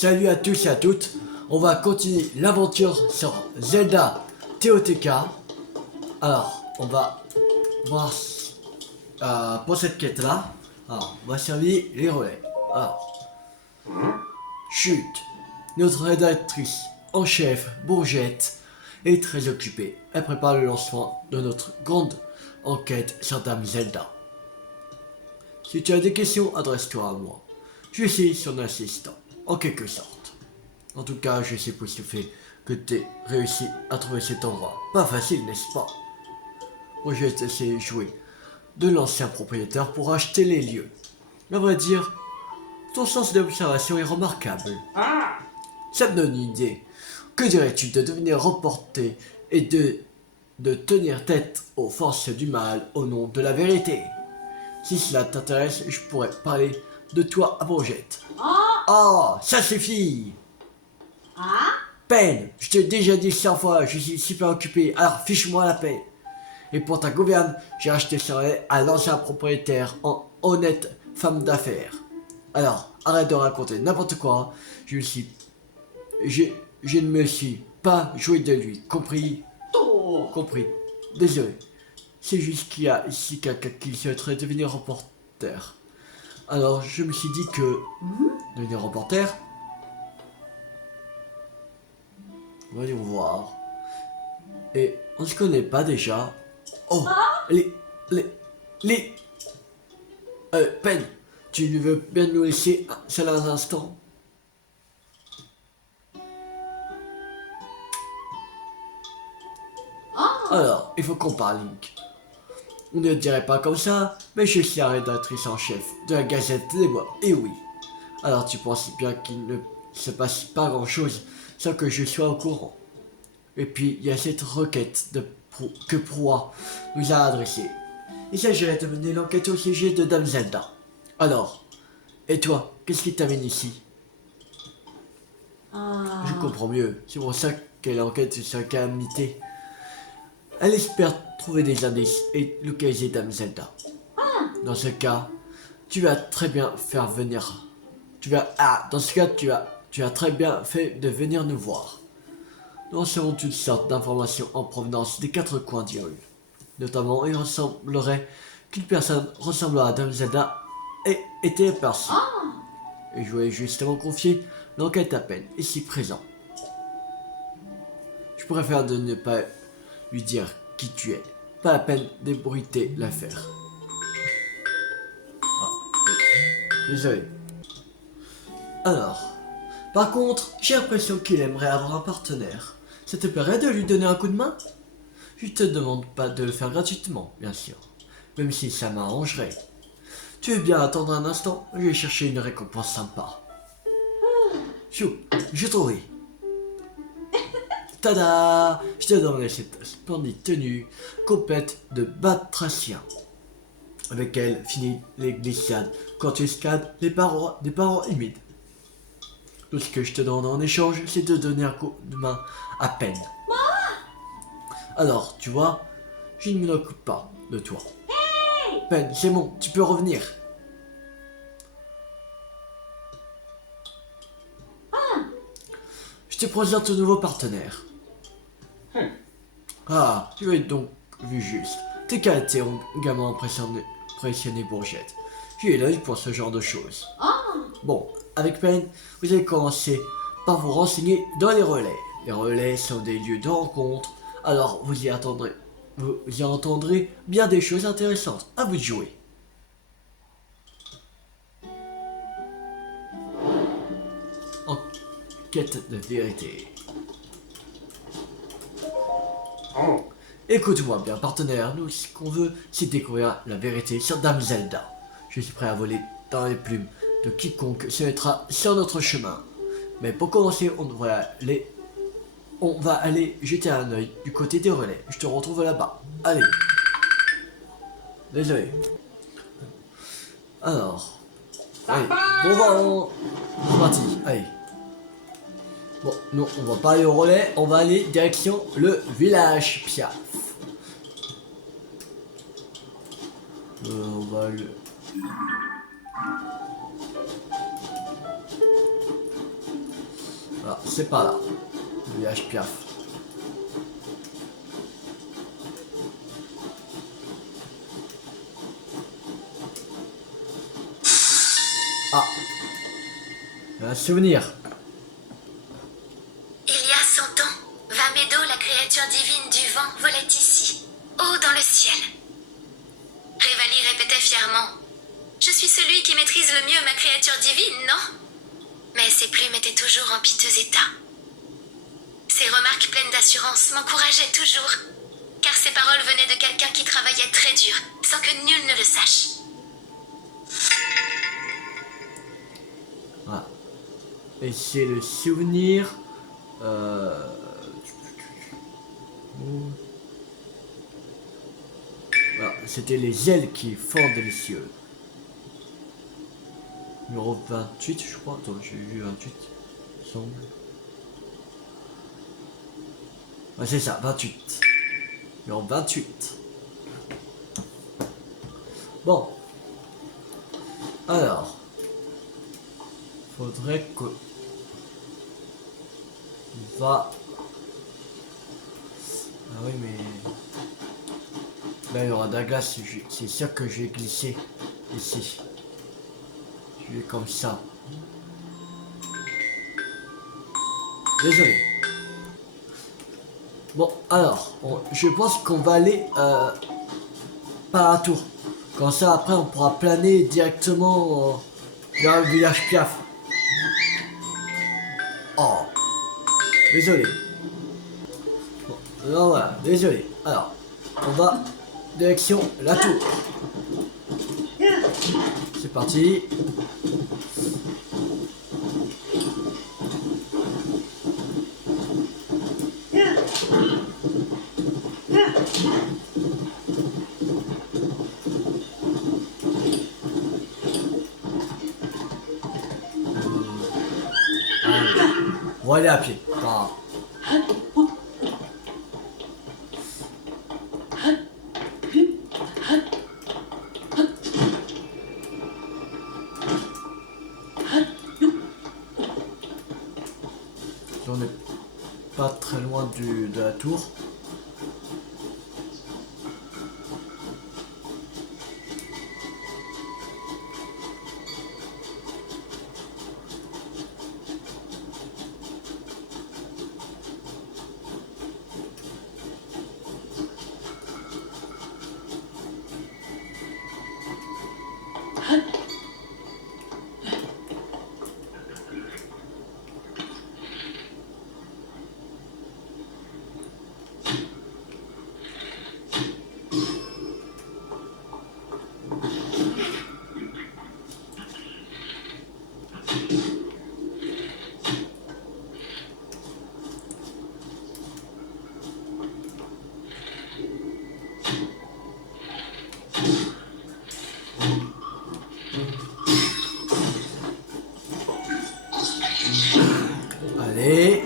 Salut à tous et à toutes. On va continuer l'aventure sur Zelda TOTK. Alors, on va voir pour cette quête-là. Alors, on va servir les relais. Alors, chut. Notre rédactrice en chef, Bourgette, est très occupée. Elle prépare le lancement de notre grande enquête sur Dame Zelda. Si tu as des questions, adresse-toi à moi. Je suis son assistant, en quelque sorte. En tout cas, je sais pour ce fait que tu as réussi à trouver cet endroit. Pas facile, n'est-ce pas? Moi, j'ai essayé de jouer de l'ancien propriétaire pour acheter les lieux. À vrai dire, ton sens d'observation est remarquable. Ça me donne une idée. Que dirais-tu de devenir reporter et de tenir tête aux forces du mal au nom de la vérité? Si cela t'intéresse, je pourrais parler de toi à Bourgette. Oh, ça suffit! Peine, je t'ai déjà dit 100 fois, je suis super occupé, alors fiche-moi la paix. Et pour ta gouverne, j'ai acheté ce relais à l'ancien propriétaire en honnête femme d'affaires. Alors, arrête de raconter n'importe quoi, je ne me suis pas joué de lui, compris? Compris. Désolé. C'est juste qu'il y a ici quelqu'un qui souhaiterait devenir reporter. Alors, je me suis dit que devenir reporter. Voyons voir. Et on se connaît pas déjà. Oh, les, les. Pen, tu ne veux bien nous laisser un seul instant? Alors, il faut qu'on parle, Link. On ne dirait pas comme ça, mais je suis la rédactrice en chef de la Gazette des Bois. Et oui. Alors tu penses bien qu'il ne se passe pas grand chose sans que je sois au courant. Et puis il y a cette requête que Proa nous a adressée. Il s'agirait de mener l'enquête au sujet de Dame Zelda. Alors, et toi, qu'est-ce qui t'amène ici? Je comprends mieux, c'est pour ça qu'elle enquête sur sa calamité. Elle espère trouver des indices et localiser Dame Zelda. Dans ce cas, tu vas très bien faire venir. Dans ce cas, tu as très bien fait de venir nous voir. Nous recevons toutes sortes d'informations en provenance des quatre coins d'Hyrule. Notamment, il semblerait qu'une personne ressemblant à Dame Zelda ait été aperçue. Et je voulais justement confier l'enquête à peine, ici présent. Je préfère de ne pas lui dire qui tu es. Pas la peine d'ébruiter l'affaire. Désolé. Alors, par contre, j'ai l'impression qu'il aimerait avoir un partenaire. Ça te plairait de lui donner un coup de main? Je te demande pas de le faire gratuitement, bien sûr. Même si ça m'arrangerait. Tu veux bien attendre un instant? Je vais chercher une récompense sympa. Chou, j'ai trouvé. Tada! Je te donnerai cette splendide tenue complète de batracien. Avec elle, finit les glissades quand tu escalades des parois humides. Tout ce que je te demande en échange, c'est de donner un coup de main à peine. Alors, tu vois, je ne m'occupe pas de toi. Peine, c'est bon, tu peux revenir. Je te présente ton nouveau partenaire. Ah, tu as donc vu juste. T'es qu'à été gamin impressionné Bourgette. J'ai l'œil pour ce genre de choses. Bon, avec peine, vous allez commencer par vous renseigner dans les relais. Les relais sont des lieux de rencontre, alors vous y entendrez bien des choses intéressantes. À vous de jouer. En quête de vérité. Écoute-moi bien, partenaire, nous, ce qu'on veut, c'est découvrir la vérité sur Dame Zelda. Je suis prêt à voler dans les plumes de quiconque se mettra sur notre chemin. Mais pour commencer, on va aller jeter un œil du côté des relais. Je te retrouve là-bas. Allez. Désolé. Alors. Allez. Bon vent. C'est parti. Allez. Bon, non, on va pas aller au relais. On va aller direction le village Piaf. On va le... Voilà, c'est pas là. Village Piaf. Ah, un souvenir. Il y a 100 ans, Vamedo, la créature divine du vent, volait ici, haut dans le ciel. Revali répétait fièrement: Je suis celui qui maîtrise le mieux ma créature divine, non? Mais ses plumes étaient toujours en piteux état. Ses remarques pleines d'assurance m'encourageaient toujours, car ses paroles venaient de quelqu'un qui travaillait très dur, sans que nul ne le sache. Voilà. Et c'est le souvenir. Voilà, c'était les ailes qui fendent les cieux. Numéro 28, je crois. Attends, j'ai vu 28. Il me semble. Ouais, c'est ça, 28. Numéro 28. Bon. Alors. Faudrait que. On va. Ah oui, mais. Ben, il y aura de la glace, c'est sûr que je vais glisser ici. Je vais comme ça. Désolé. Bon, alors, je pense qu'on va aller par la tour. Comme ça, après, on pourra planer directement vers le village Piaf. Oh, désolé. Bon, alors voilà, désolé. Alors, on va direction la tour. C'est parti. On va aller à pied. Pas grave. On n'est pas très loin de la tour. Allez.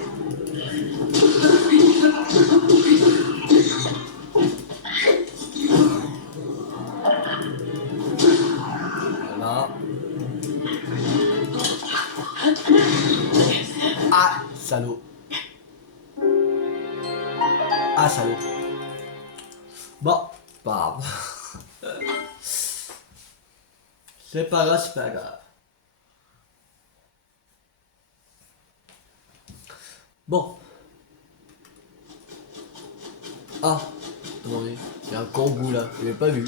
Voilà. Ah, salaud. Ah, salaud. Bon, pas grave. C'est pas grave, c'est pas grave. Bon. Ah, attendez, il y a un kangou là, je l'ai pas vu.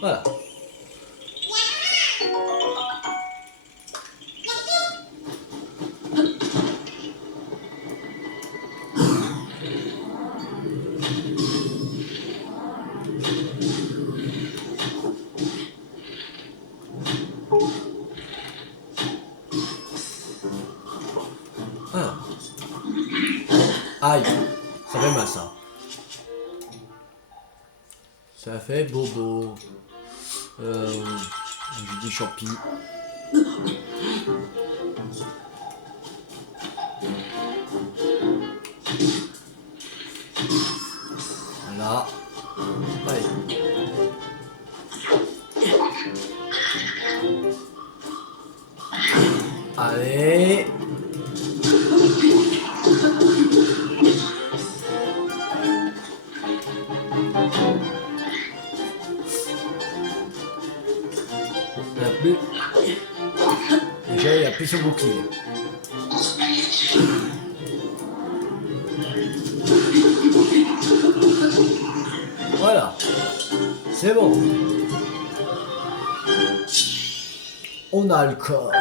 Voilà. Ah. Aïe, ça fait mal ça. Ça fait bobo. J'ai dit champi. Voilà. Allez. Allez. Il n'y a plus. Déjà, il n'y a plus son bouclier. Voilà. C'est bon. On a le coffre.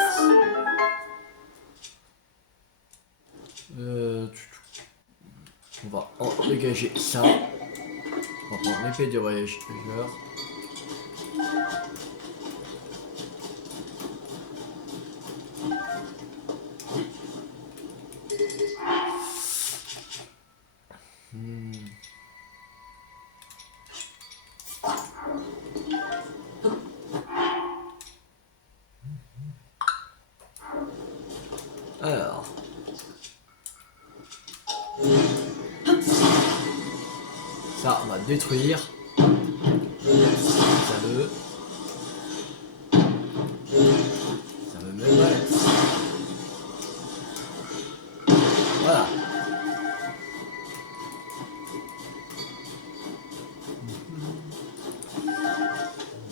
On va dégager ça. On va prendre l'épée du voyageur. Alors. Ça, on va détruire. Ça veut. Ça veut même mal. Voilà.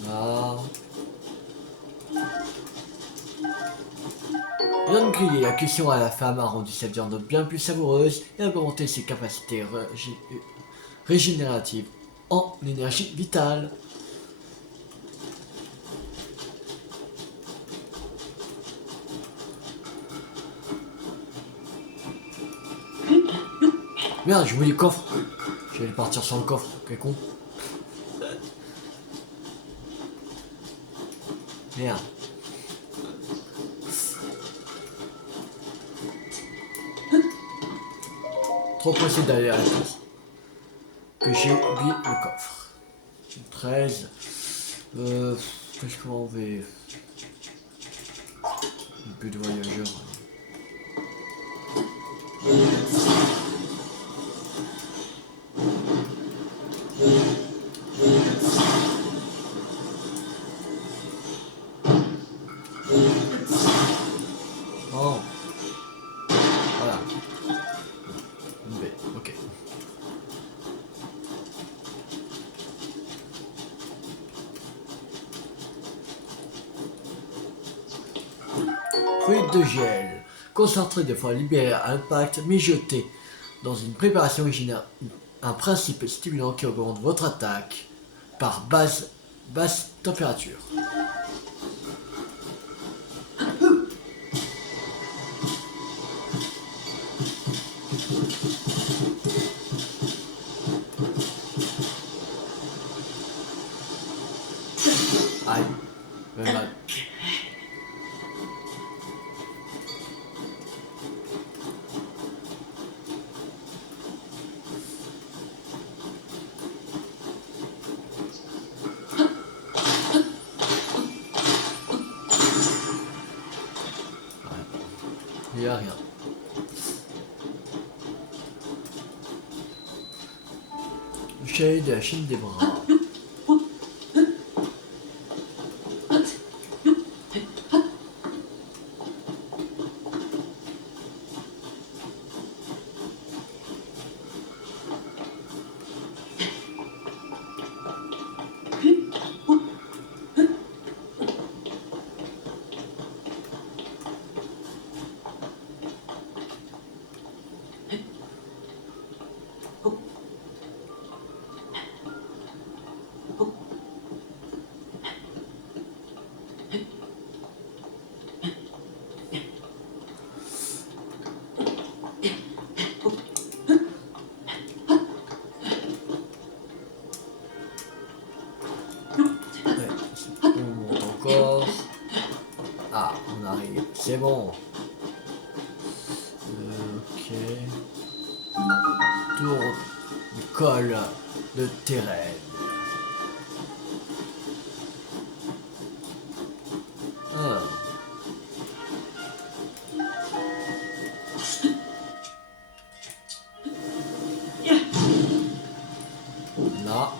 Là. Bien grillé, la cuisson à la femme a rendu sa viande bien plus savoureuse et a augmenté ses capacités régénératives en énergie vitale. Merde, j'ai oublié le coffre. Je vais partir sur le coffre, quel con. Merde. Trop possible d'aller à la tour. Que j'ai oublié le coffre. 13. Qu'est-ce qu'on va enlever? Plus de voyageurs. Oh. Voilà. Une baie, ok. Fruit de gel. Concentré de fois libéré à impact, mijoté dans une préparation originale. Un principe stimulant qui augmente votre attaque par basse température. Aïe, même mal. Il n'y a rien. Le chalet de la Chine des bras. On monte encore. Ah, on arrive. C'est bon. Ok. Tour du col de Terraine. Ah. Là.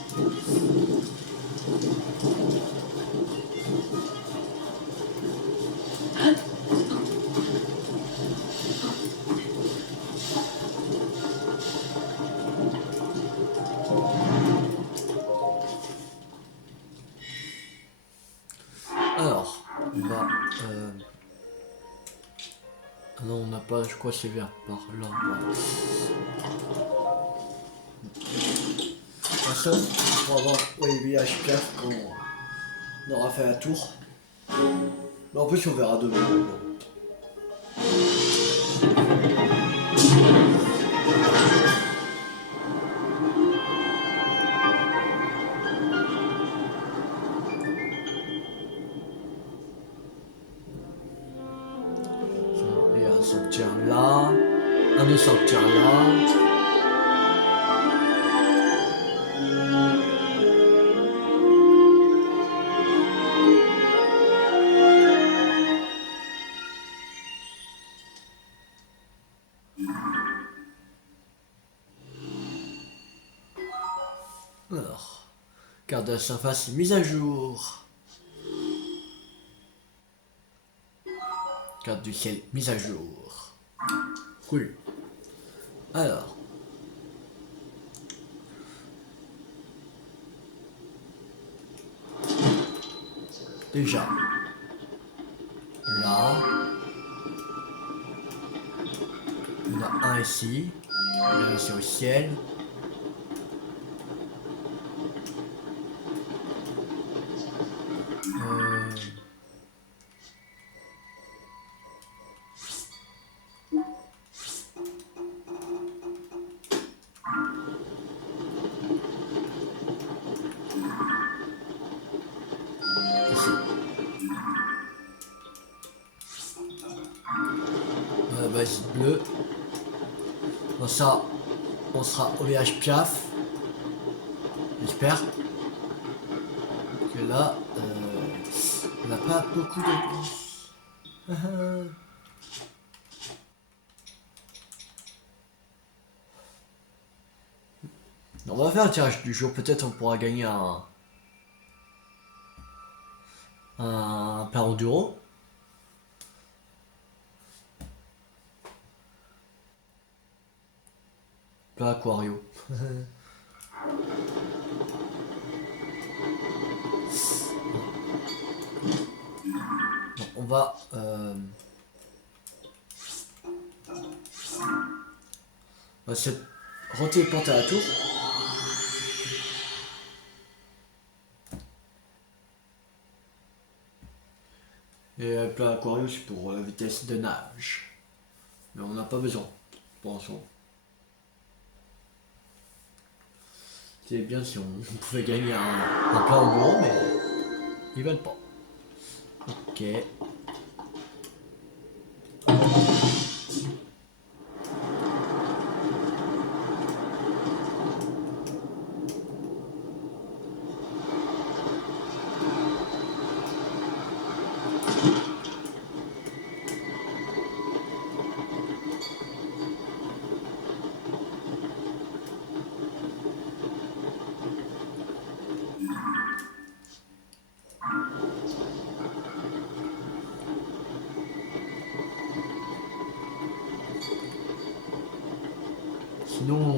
pas, je crois que c'est vers par là. Ouais. Ça, pour avoir les villages piaf quand on aura fait la tour. Mais en plus on verra demain. Il y a un sanctuaire là, un autre sanctuaire là. Alors, carte de la surface mise à jour. Carte du ciel mise à jour. Cool. Alors. Déjà. Là. On a un ici. On a ici au ciel. Base bleue. Bon, ça, on sera au VH Piaf. J'espère. Que là, on n'a pas beaucoup de. On va faire un tirage du jour. Peut-être on pourra gagner un plat enduro. Plat aquario. Bon, on va se retéléporter à la tour. Et le plat aquario c'est pour la vitesse de nage. Mais on n'a pas besoin pour l'instant. C'est bien si on pouvait gagner un plat en gros, mais ils veulent pas. Ok. Sinon,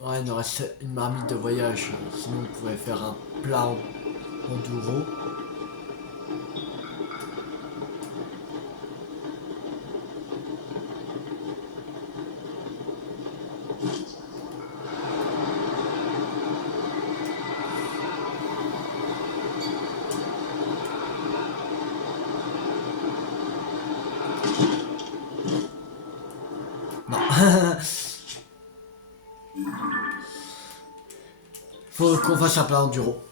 ouais, il nous reste une marmite de voyage. Sinon, on pourrait faire un plat enduro. Non. Faut qu'on fasse un plat enduro.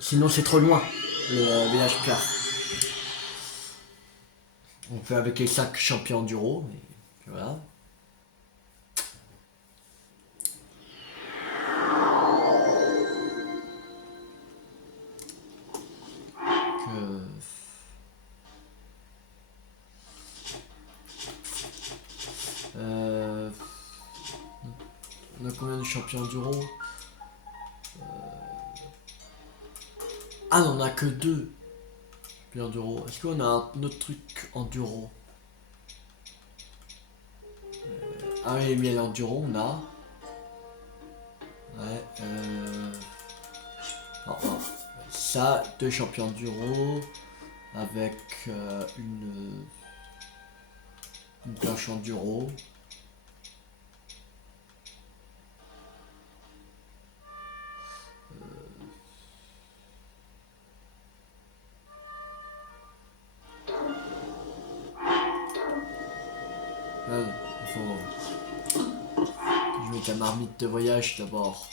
Sinon, c'est trop loin, le village plat. On fait avec les 5 champions enduro, mais voilà. On a combien de champions enduro? Ah, on en a que 2 champions enduro. Est-ce qu'on a un autre truc enduro? Ah oui, mais l'enduro, on a. Ouais, oh, oh. Ça, 2 champions enduro. avec une planche enduro. Il faut que je mette la marmite de voyage d'abord.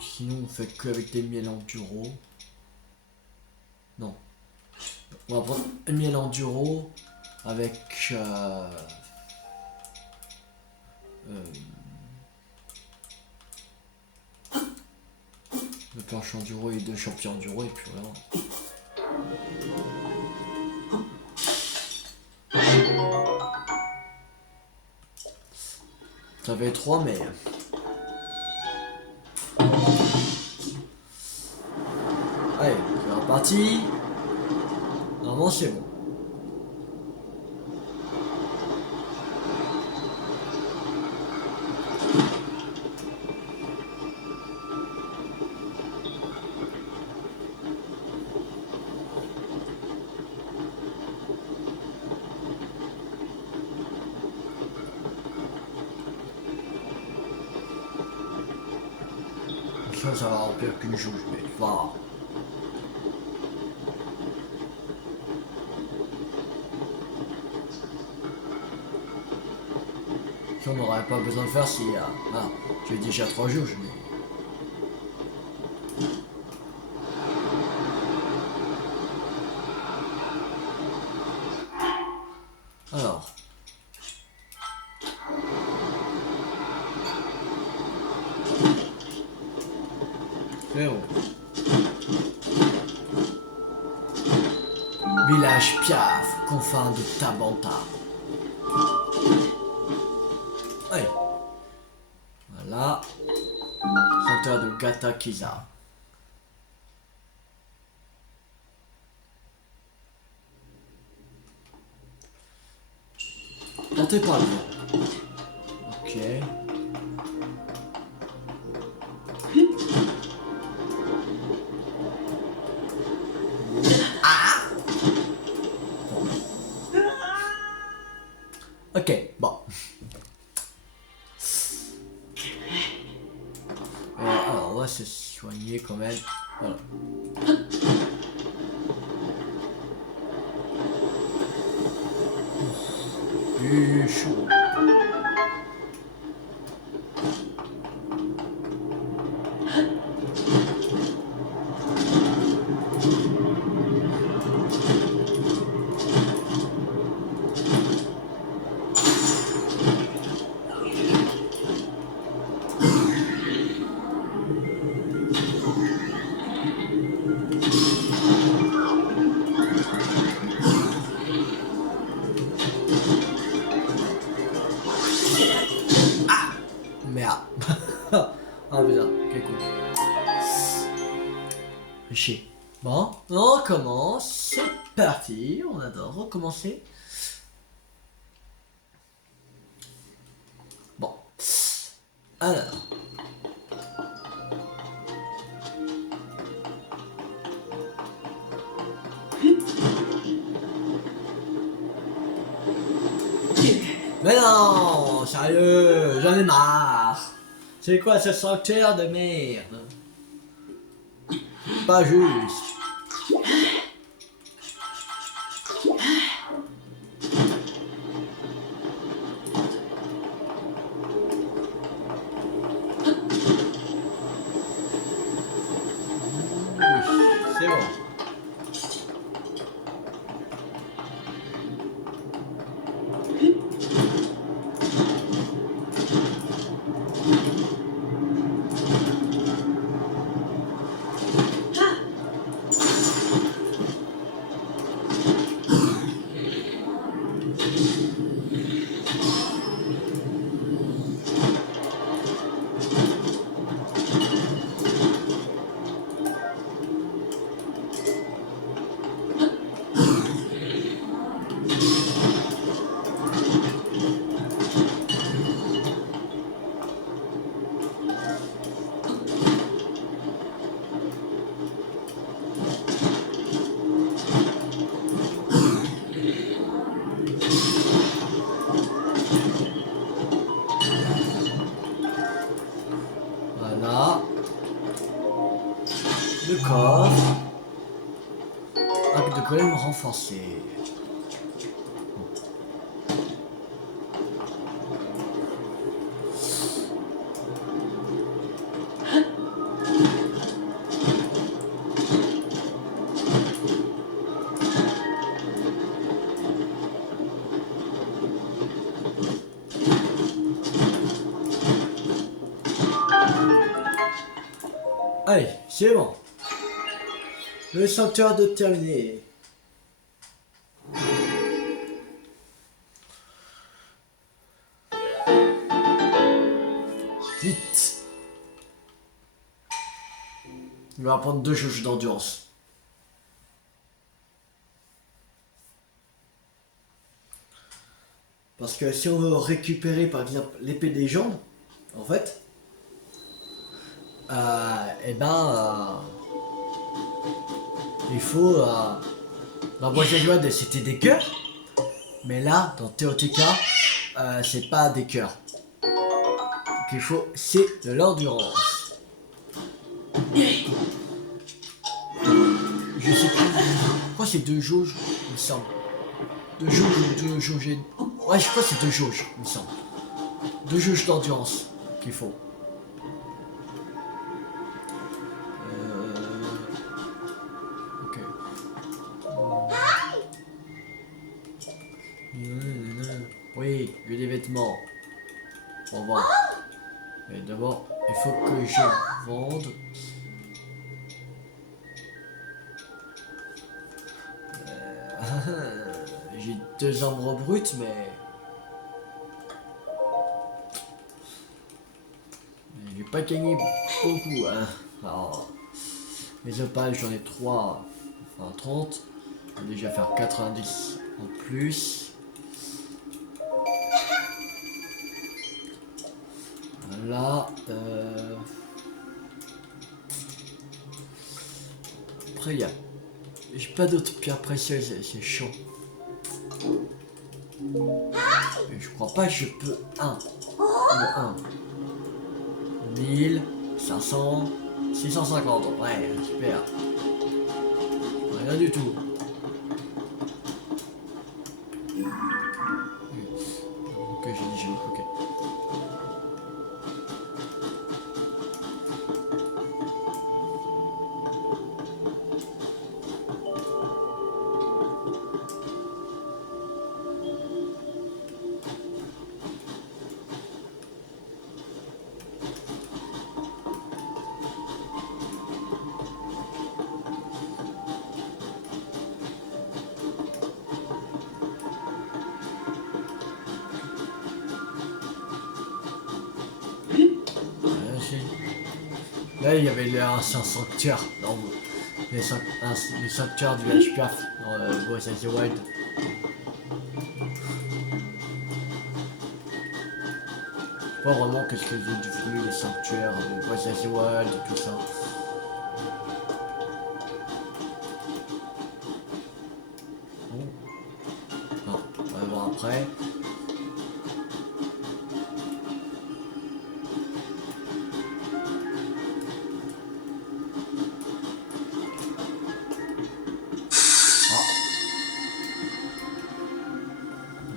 Sinon on fait que avec des miels enduro. Non. On va prendre un miel enduro avec le planche enduro et deux champions enduro et puis voilà. Ça fait 3 mais... Allez, c'est reparti. Normalement c'est bon. Ça va remplir qu'une jauge, mais voilà. Si on n'aurait pas besoin de faire si... voilà, j'ai déjà 3 jauges, mais... Alors... C'est bon. Village Piaf, confins de Tabanta. Allez. Voilà. Centre de Gatakiza. Tentez pas bien. Ok. Ok, bon. Alors, on va se soigner quand même. Voilà. Chaud. Merde. Ah putain, quel con. Chier. Bon, on recommence. C'est parti. On adore recommencer. Bon. Alors. Mais non, sérieux, j'en ai marre. C'est quoi ce sanctuaire de merde? Pas juste. C'est bon. golem renforcé. Allez, c'est bon. Le sanctuaire de terminé. Vite. Il va prendre 2 jauges d'endurance. Parce que si on veut récupérer par exemple l'épée des jambes, en fait, il faut dans Bois-Joie c'était des cœurs, mais là dans TOTK c'est pas des cœurs. Donc il faut c'est de l'endurance. Je sais plus. Je crois que c'est 2 jauges, il me semble. 2 jauges ou 2 jauges. Ouais, je crois que c'est 2 jauges, il me semble. 2 jauges d'endurance qu'il faut. Ok. Oui, j'ai des vêtements. On va. Mais d'abord, il faut que je vende. J'ai 2 arbres bruts, mais j'ai pas gagné beaucoup. Hein. Alors, les opales, j'en ai 3, enfin 30. Je vais déjà faire 90 en plus. Là, après, j'ai pas d'autres pierres précieuses, c'est chaud. Et je crois pas que je peux. 1500, 650. Ouais, super. Rien du tout. Ok, j'ai dit ok. Là, il y avait un sanctuaire dans le sanctuaire du village Piaf dans Breath of the Wild. Je sais pas vraiment qu'est-ce que c'est devenu les sanctuaires de Breath of the Wild et tout ça. Bon. Non, on va voir après.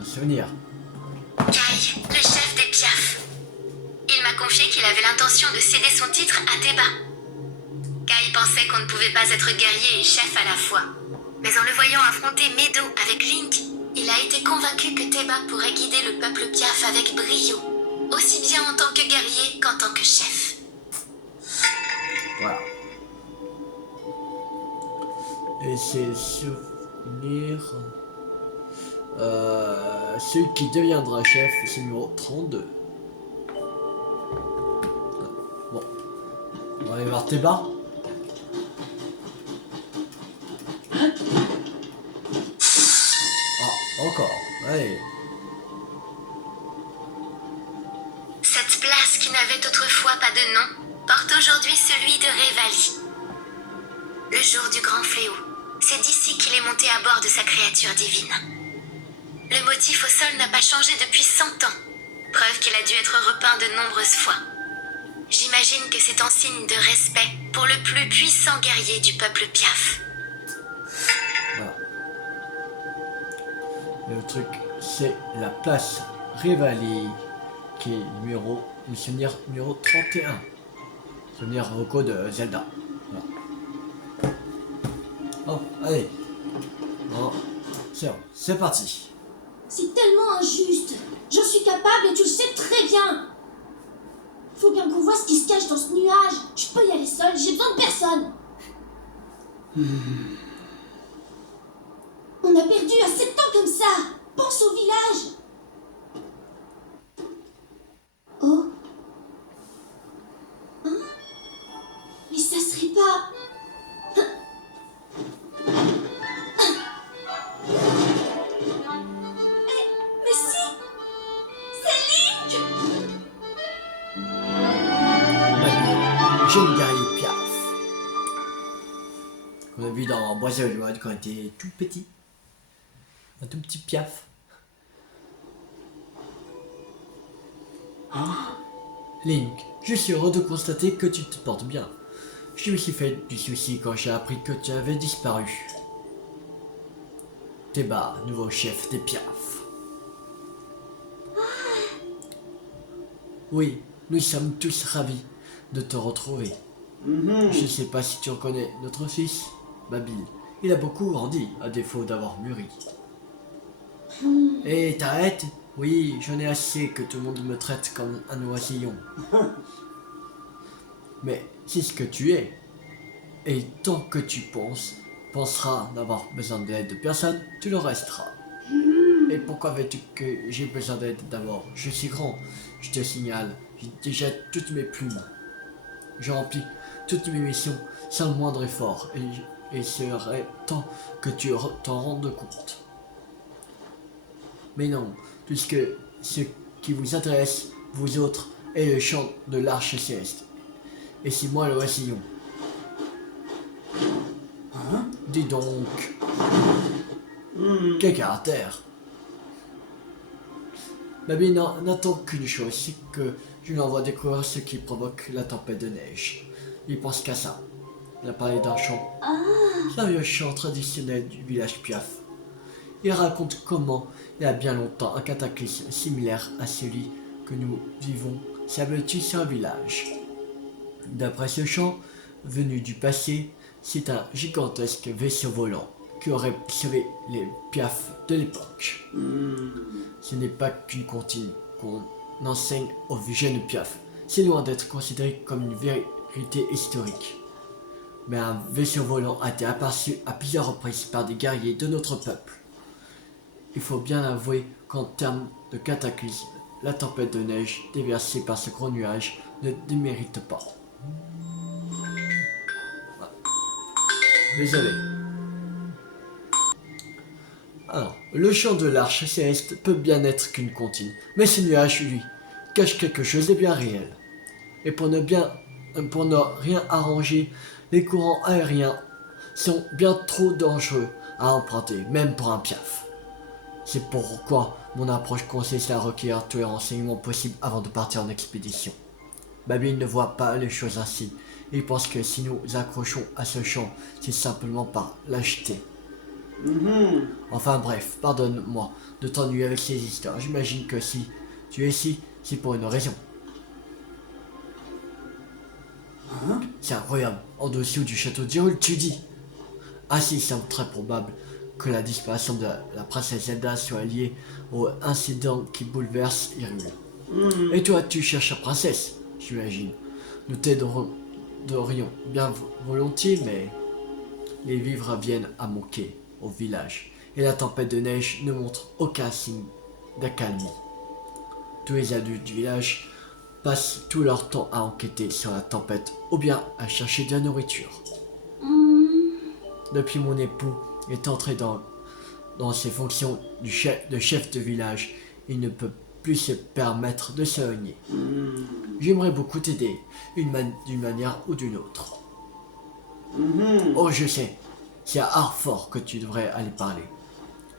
Souvenir. Kai, le chef des Piaf. Il m'a confié qu'il avait l'intention de céder son titre à Teba. Kai pensait qu'on ne pouvait pas être guerrier et chef à la fois. Mais en le voyant affronter Meadow avec Link, il a été convaincu que Teba pourrait guider le peuple Piaf avec brio, aussi bien en tant que guerrier qu'en tant que chef. Voilà. Et c'est souvenir. Celui qui deviendra chef, c'est numéro 32. Bon. On va aller voir Teba. Ah, encore. Allez. Cette place qui n'avait autrefois pas de nom porte aujourd'hui celui de Revali. Le jour du grand fléau, c'est d'ici qu'il est monté à bord de sa créature divine. Le motif au sol n'a pas changé depuis 100 ans, preuve qu'il a dû être repeint de nombreuses fois. J'imagine que c'est en signe de respect pour le plus puissant guerrier du peuple Piaf. Voilà. Le truc, c'est la place Rivali, qui est le souvenir numéro 31. Souvenir vocaux de Zelda. Voilà. Oh, allez. Bon, c'est parti. C'est tellement injuste. J'en suis capable et tu le sais très bien. Faut bien qu'on voit ce qui se cache dans ce nuage. Je peux y aller seule, j'ai besoin de personne. On a perdu assez de temps comme ça. Pense au village. Oh. Hein? Mais ça serait pas... Mais si. C'est Link. Jeune guerrier Piaf. Qu'on a vu dans Breath of the Wild quand il était tout petit. Un tout petit Piaf. Link, je suis heureux de constater que tu te portes bien. Je me suis fait du souci quand j'ai appris que tu avais disparu. Teba, nouveau chef des Piaf. Oui, nous sommes tous ravis de te retrouver. Je ne sais pas si tu reconnais notre fils, Babil. Il a beaucoup grandi, à défaut d'avoir mûri. Et t'arrêtes? Oui, j'en ai assez que tout le monde me traite comme un oisillon. Mais c'est ce que tu es. Et tant que tu penseras n'avoir besoin d'aide de personne, tu le resteras. Et pourquoi veux-tu que j'ai besoin d'aide d'abord? Je suis grand, je te signale, j'ai déjà toutes mes plumes. Je remplis toutes mes missions sans le moindre effort, et il serait temps que tu t'en rendes compte. Mais non, puisque ce qui vous intéresse, vous autres, est le chant de l'Arche Céleste. Et c'est moi le oisillon. Dis donc. Quel caractère. Babi n'attend qu'une chose, c'est que je l'envoie découvrir ce qui provoque la tempête de neige. Il pense qu'à ça. Il a parlé d'un chant. C'est un vieux chant traditionnel du village Piaf. Il raconte comment, il y a bien longtemps, un cataclysme similaire à celui que nous vivons s'est abattu sur un village. D'après ce chant, venu du passé, c'est un gigantesque vaisseau volant qui aurait sauvé les Piaf de l'époque. Ce n'est pas qu'une comptine qu'on enseigne aux jeunes Piaf. C'est loin d'être considéré comme une vérité historique. Mais un vaisseau volant a été aperçu à plusieurs reprises par des guerriers de notre peuple. Il faut bien avouer qu'en termes de cataclysme, la tempête de neige déversée par ce gros nuage ne démérite pas. Désolé. Alors, le chant de l'Arche Céleste peut bien être qu'une comptine, mais ce nuage, lui, cache quelque chose de bien réel. Et pour ne rien arranger, les courants aériens sont bien trop dangereux à emprunter, même pour un Piaf. C'est pourquoi mon approche consiste à recueillir tous les renseignements possibles avant de partir en expédition. Babil ne voit pas les choses ainsi. Il pense que si nous accrochons à ce champ, c'est simplement par lâcheté. Enfin bref, pardonne-moi de t'ennuyer avec ces histoires. J'imagine que si tu es ici, c'est pour une raison. C'est incroyable. En dessous du château d'Hyrule, tu dis. Ainsi, il semble très probable que la disparition de la princesse Zelda soit liée au incident qui bouleverse Hyrule. Et toi, tu cherches la princesse, j'imagine. Nous t'aiderions bien volontiers, mais les vivres viennent à manquer au village, et la tempête de neige ne montre aucun signe d'accalmie. Tous les adultes du village passent tout leur temps à enquêter sur la tempête ou bien à chercher de la nourriture. Depuis mon époux est entré dans ses fonctions de chef de village, il ne peut plus se permettre de s'éloigner. J'aimerais beaucoup t'aider, d'une manière ou d'une autre. Oh, je sais, c'est à Harfort que tu devrais aller parler.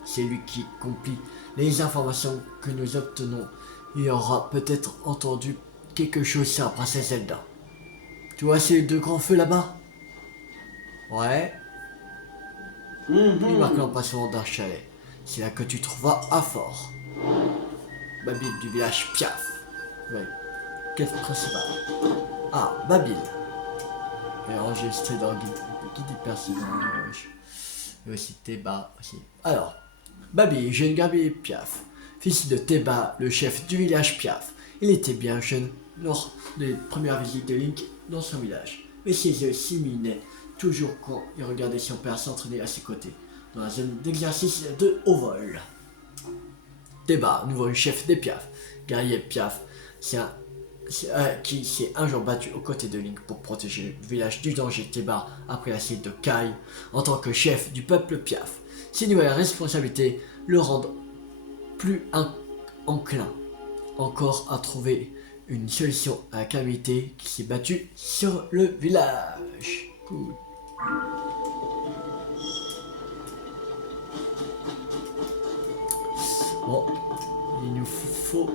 C'est lui qui compile les informations que nous obtenons. Il aura peut-être entendu quelque chose sur la princesse Zelda. Tu vois ces deux grands feux là-bas? Ouais. Il marque l'emplacement d'un chalet. c'est là que tu trouveras un fort. Babil du village Piaf. Oui. Quête principale. Ah, Babil. Et enregistré dans le guide du personnage. Et aussi Théba aussi. Alors, Babil, jeune Gabi Piaf, fils de Théba, le chef du village Piaf. Il était bien jeune lors des premières visites de Link dans son village. Mais ses yeux s'illuminaient toujours quand il regardait son père s'entraîner à ses côtés, dans la zone d'exercice de haut vol. Théba, nouveau chef des Piaf, guerrier Piaf, qui s'est un jour battu aux côtés de Link pour protéger le village du danger. Théba après la cité de Kai en tant que chef du peuple Piaf. Ces nouvelles responsabilités le rendent plus enclin encore à trouver une solution à la calamité qui s'est battue sur le village. Cool. Bon, il nous faut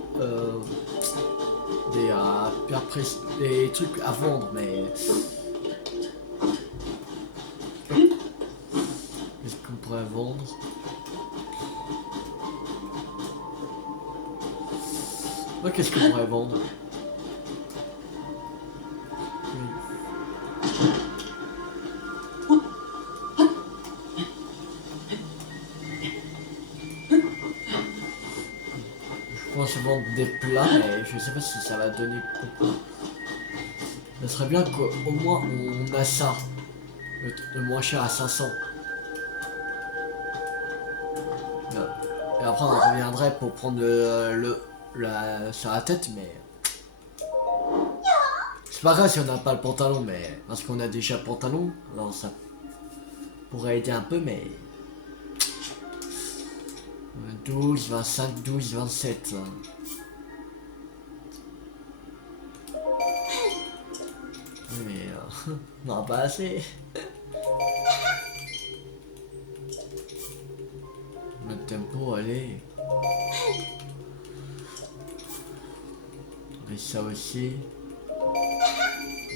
des trucs à vendre, mais qu'est-ce qu'on pourrait vendre? Moi, qu'est-ce qu'on pourrait vendre? Je pense vendre des plats, mais je sais pas si ça va donner beaucoup. Ce serait bien qu'au moins on a ça, le moins cher à 500. Et après on reviendrait pour prendre sur la tête, mais c'est pas grave si on n'a pas le pantalon, mais parce qu'on a déjà le pantalon, alors ça pourrait aider un peu, mais 12, 25, 12, 27. Mais non, pas assez. Notre tempo, allez. Et ça aussi.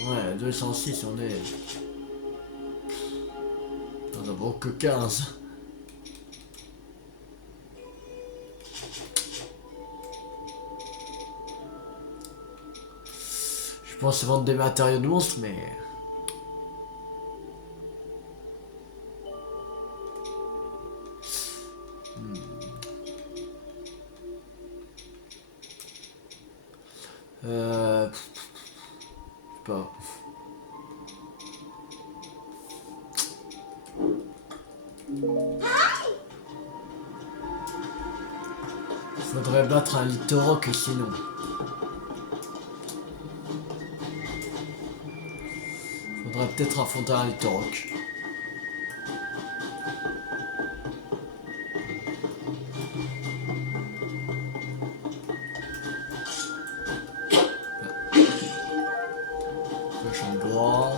Ouais, 206 on est. On a bon que 15. Je pense vendre des matériaux de monstres, mais... Je sais pas. Faudrait battre un Litorok sinon. Faudrait peut-être affronter un Litorok. Cochon droit.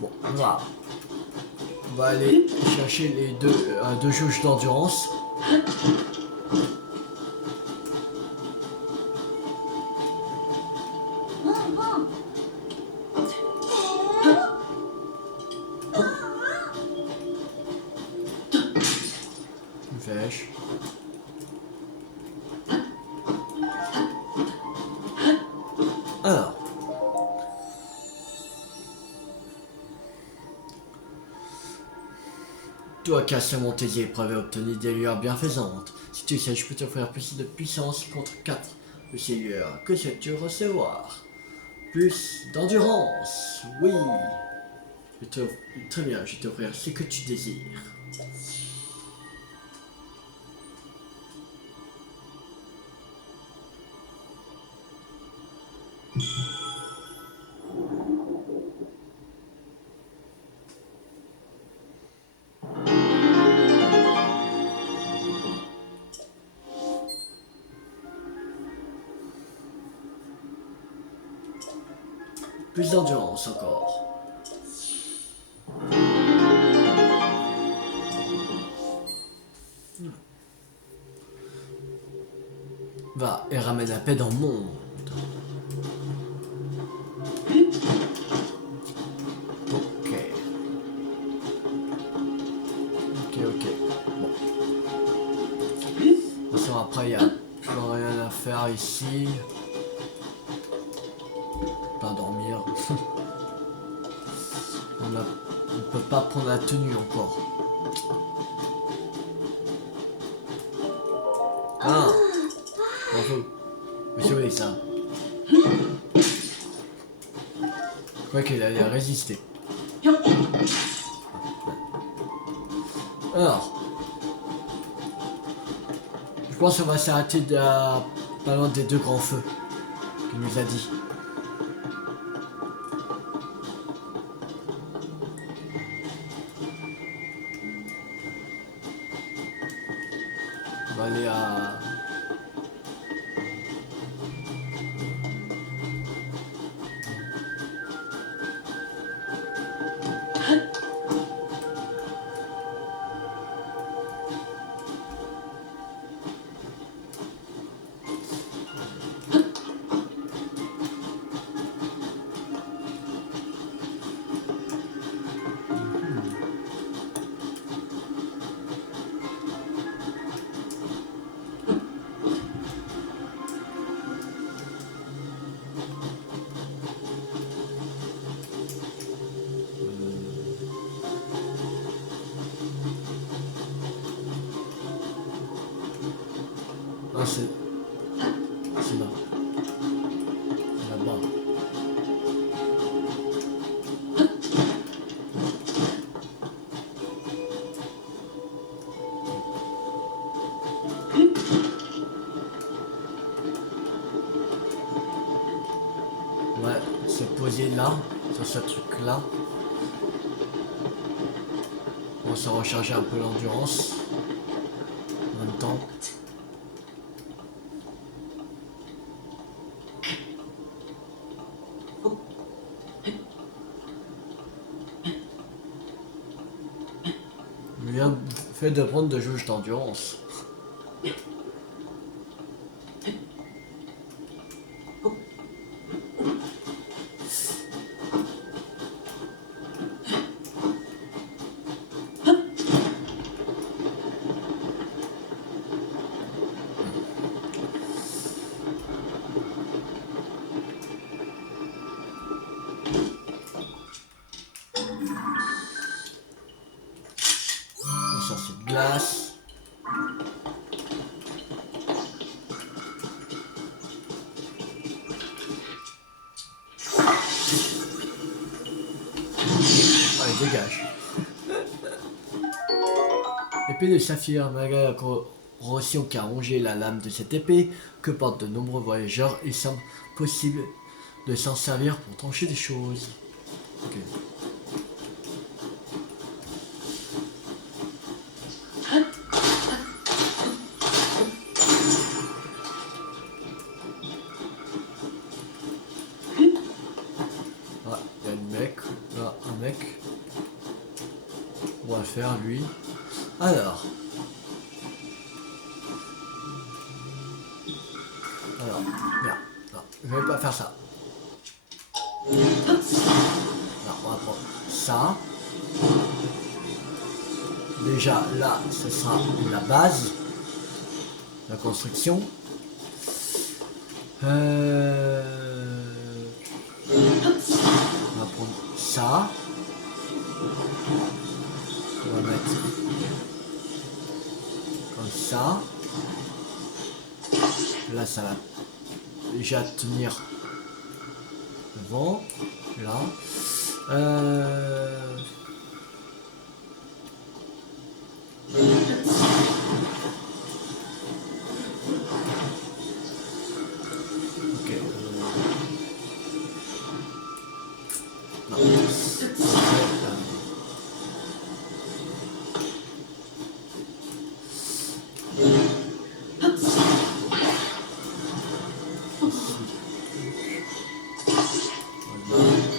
Bon, voilà. On va aller chercher les deux jauges d'endurance. Une flèche. Alors. Toi qui as surmonté tes épreuves et obtenu des lueurs bienfaisantes, si tu sais, je peux t'offrir plus de puissance contre 4 de ces lueurs. Que souhaites-tu recevoir? Plus d'endurance, oui. Très bien, je vais t'offrir ce que tu désires. Plus d'endurance encore. Va et ramène la paix dans le monde. Ok. Ok. Bon. De toute façon, après, il n'y a plus rien à faire ici. Pas dormir. On peut pas prendre la tenue encore. Ah, bravo. Joué ça. Je crois qu'il allait résister. Alors, je pense qu'on va s'arrêter pas loin des deux grands feux qu'il nous a dit. On va aller à... Ah, c'est là. C'est là-bas. Ouais, se poser là, sur ce truc-là. On va se recharger un peu l'endurance. En même temps. Bien fait de prendre de jauge d'endurance. Ça c'est de glace. Allez, dégage. Épée de saphir, malgré la corrosion qui a rongé la lame de cette épée que portent de nombreux voyageurs, il semble possible de s'en servir pour trancher des choses. Ok. Ah, il y a un mec, là, un mec. On va faire lui. Alors, merde, non, je vais pas faire ça. Non, on va prendre ça. Déjà, là, ce sera la base, la construction. On va prendre ça. On va mettre comme ça. Là, ça va déjà tenir devant. Là. Ok. Non. Voilà.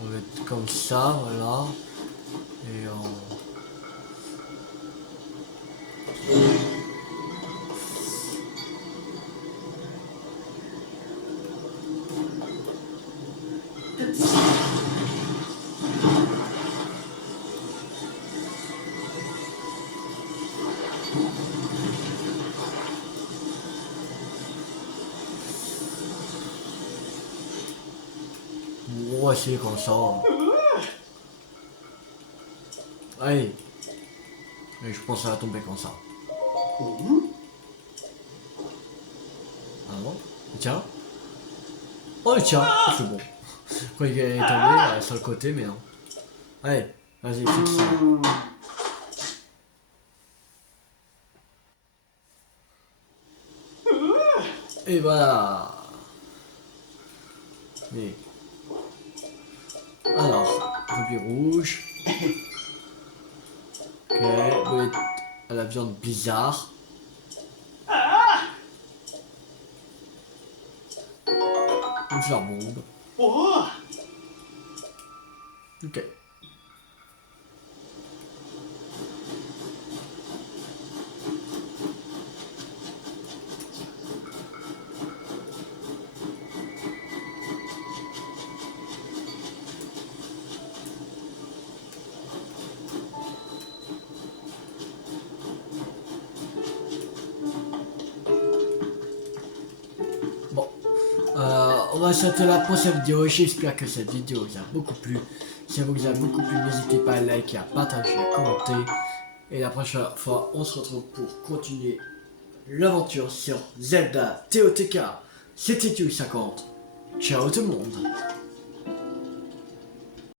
On va mettre comme ça, voilà. Et on... On va essayer comme ça. Allez. Et je pense que ça va tomber comme ça. Ah bon? Il tient? Oh, il tient! C'est bon. Quand il est tombé sur le côté, mais non. Allez, vas-y, fixe ça. Et voilà. Mais... Alors, rubis rouge. Ok, boulette à la viande bizarre. Une fleur bombe. Ok. Bon, on va s'arrêter là pour cette vidéo. J'espère que cette vidéo vous a beaucoup plu. Si ça vous a beaucoup plu, n'hésitez pas à liker, à partager, à commenter. Et la prochaine fois, on se retrouve pour continuer l'aventure sur Zelda TOTK. C'était Q50. Ciao tout le monde.